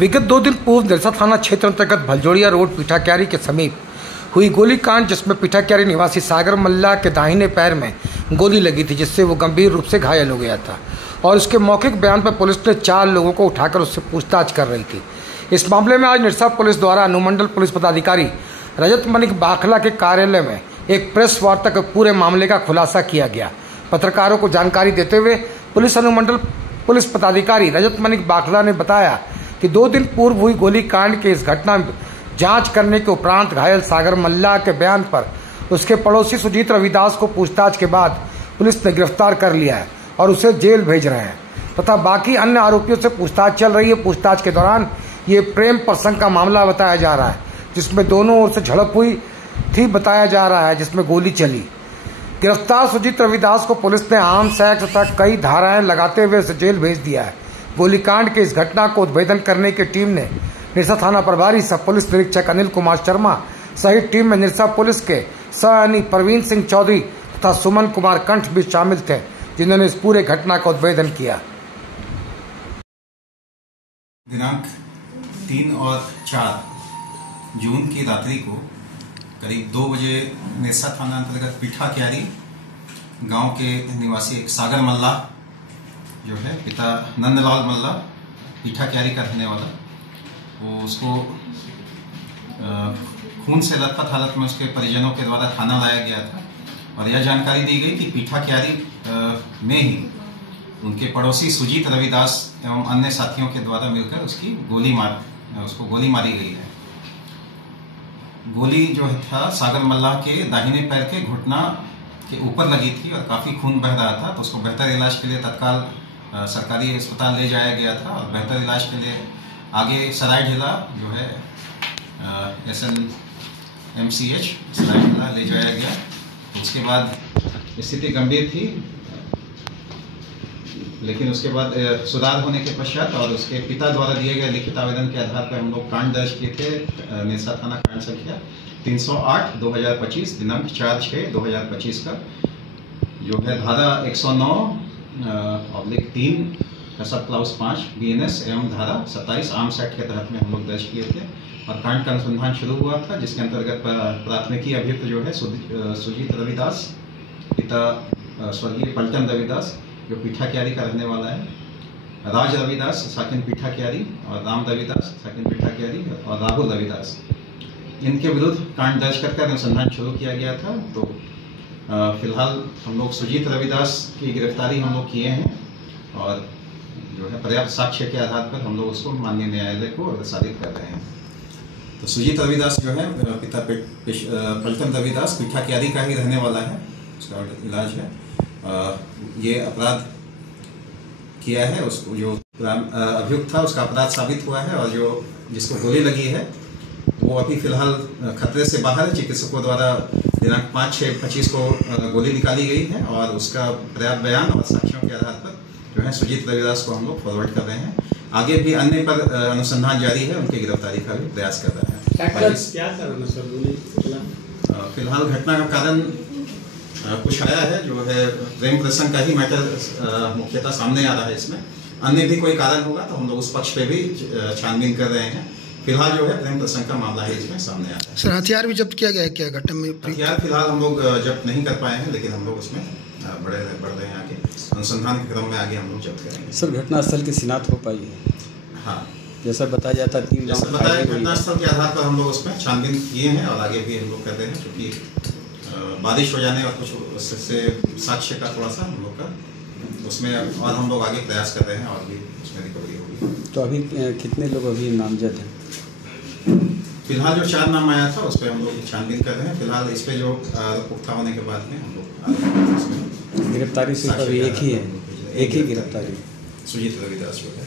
विगत 2 दिन पूर्व निरसा थाना क्षेत्र अंतर्गत भलजोड़िया रोड पीठाक्यारी के समीप हुई गोलीकांड, जिसमें पीठाक्यारी निवासी सागर मल्ला के दाहिने पैर में गोली लगी थी, जिससे वो गंभीर रूप से घायल हो गया था और उसके मौखिक बयान पर पुलिस ने 4 लोगों को उठाकर उससे पूछताछ कर रही थी। इस मामले में आज निरसा पुलिस द्वारा अनुमंडल पुलिस पदाधिकारी रजत मलिक बाखला के कार्यालय में एक प्रेस वार्ता कर पूरे मामले का खुलासा किया गया। पत्रकारों को जानकारी देते हुए पुलिस अनुमंडल पुलिस पदाधिकारी रजत मलिक बाखला ने बताया कि 2 दिन पूर्व हुई गोलीकांड के इस घटना में जांच करने के उपरांत घायल सागर मल्ला के बयान पर उसके पड़ोसी सुजीत रविदास को पूछताछ के बाद पुलिस ने गिरफ्तार कर लिया है और उसे जेल भेज रहे हैं तथा बाकी अन्य आरोपियों से पूछताछ चल रही है। पूछताछ के दौरान ये प्रेम प्रसंग का मामला बताया जा रहा है, जिसमें दोनों ओर से झड़प हुई थी बताया जा रहा है, जिसमें गोली चली। गिरफ्तार सुजीत रविदास को पुलिस ने आर्म्स एक्ट तथा कई धाराएं लगाते हुए उसे जेल भेज दिया है। गोलीकांड की इस घटना को उद्भेदन करने की टीम ने निरसा थाना प्रभारी सह पुलिस निरीक्षक अनिल कुमार शर्मा सहित टीम में निरसा पुलिस के सह प्रवीण सिंह चौधरी तथा सुमन कुमार कंठ भी शामिल थे, जिन्होंने इस पूरे घटना का उद्भेदन किया। दिनांक 3 और 4 जून की रात्रि को करीब 2 बजे निरसा थाना अंतर्गत पीठाक्यारी गांव के निवासी एक सागर मल्ला जो है पिता नंदलाल मल्ला पीठाक्यारी का रहने वाला, वो उसको खून से लथपथ हालत में उसके परिजनों के द्वारा थाना लाया गया था और यह जानकारी दी गई कि पीठाक्यारी में ही उनके पड़ोसी सुजीत रविदास एवं अन्य साथियों के द्वारा मिलकर उसको गोली मारी गई है। गोली जो था सागर मल्ला के दाहिने पैर के घुटना के ऊपर लगी थी और काफ़ी खून बह रहा था, तो उसको बेहतर इलाज के लिए तत्काल सरकारी अस्पताल ले जाया गया था और बेहतर इलाज के लिए आगे सरायढेला जो है SNMCH सरायढेला ले जाया गया। उसके बाद स्थिति गंभीर थी, लेकिन उसके बाद सुधार होने के पश्चात और उसके पिता द्वारा दिए गए लिखित आवेदन के आधार पर हम लोग कांड दर्ज किए थे। निरसा थाना कांड संख्या 308/2025 दिनांक 4/6/2025 का जो है धारा 109/3 सब क्लाउस 5 BNS एवं धारा 27 आर्म्स एक्ट के तहत में हम लोग दर्ज किए थे और कांड का अनुसंधान शुरू हुआ था, जिसके अंतर्गत प्राथमिकी अभियुक्त जो है सुजीत रविदास पिता स्वर्गीय पलटन रविदास जो पीठाक्यारी का रहने वाला है, राज रविदास साकिन पीठाक्यारी और राम रविदास साकिन पीठाक्यारी और राहुल रविदास, इनके विरुद्ध कांड दर्ज कर अनुसंधान शुरू किया गया था। तो फिलहाल हम लोग सुजीत रविदास की गिरफ्तारी हम लोग किए हैं और जो है पर्याप्त साक्ष्य के आधार पर हम लोग उसको माननीय न्यायालय को अग्रसारित कर रहे हैं। तो सुजीत रविदास जो है पिता पलटन रविदास पीठाक्यारी का ही रहने वाला है, उसका इलाज है। ये अपराध किया है, उसको जो अभियुक्त था उसका अपराध साबित हुआ है और जो जिसको गोली लगी है वो अभी फिलहाल खतरे से बाहर है। चिकित्सकों द्वारा दिनांक 5/6/25 को गोली निकाली गई है और उसका पर्याप्त बयान और साक्ष्यों के आधार पर जो है सुजीत रविदास को हम लोग फॉरवर्ड कर रहे हैं। आगे भी अन्य पर अनुसंधान जारी है, उनकी गिरफ्तारी का भी प्रयास कर रहे हैं। क्या कारण है सर? फिलहाल घटना का कारण कुछ आया है, जो है प्रेम प्रसंग का ही मैटर मुख्यतः सामने आ रहा है। इसमें अन्य भी कोई कारण होगा तो हम लोग उस पक्ष पे भी छानबीन कर रहे हैं। फिलहाल जो है प्रेम प्रसंग का मामला है, इसमें सामने आ रहा है। सर, हथियार भी जब्त किया गया है क्या घटना में? हथियार फिलहाल हम लोग जब्त नहीं कर पाए हैं, लेकिन हम लोग उसमें बढ़ रहे हैं। आगे अनुसंधान के क्रम में आगे हम लोग जब्त करेंगे। सर, घटनास्थल की शिनाख्त हो पाई है? हाँ, जैसा बताया जाता है 3 जैसा बताया घटनास्थल के आधार पर हम लोग उसमें छानबीन किए हैं और आगे भी हम लोग कर रहे हैं, क्योंकि बारिश हो जाने और कुछ उससे साक्ष्य का थोड़ा सा हम लोग का उसमें और हम लोग आगे प्रयास कर रहे हैं और भी उसमें रिकवरी होगी। तो अभी कितने लोग अभी नामजद हैं? फिलहाल जो 4 नाम आया था उस पर हम लोग छानबीन कर रहे हैं। फिलहाल इस पे जो पुख्ता होने के बाद में हम लोग गिरफ्तारी सिर्फ अभी एक ही है, एक ही गिरफ्तारी सुजीत रविदास जो है।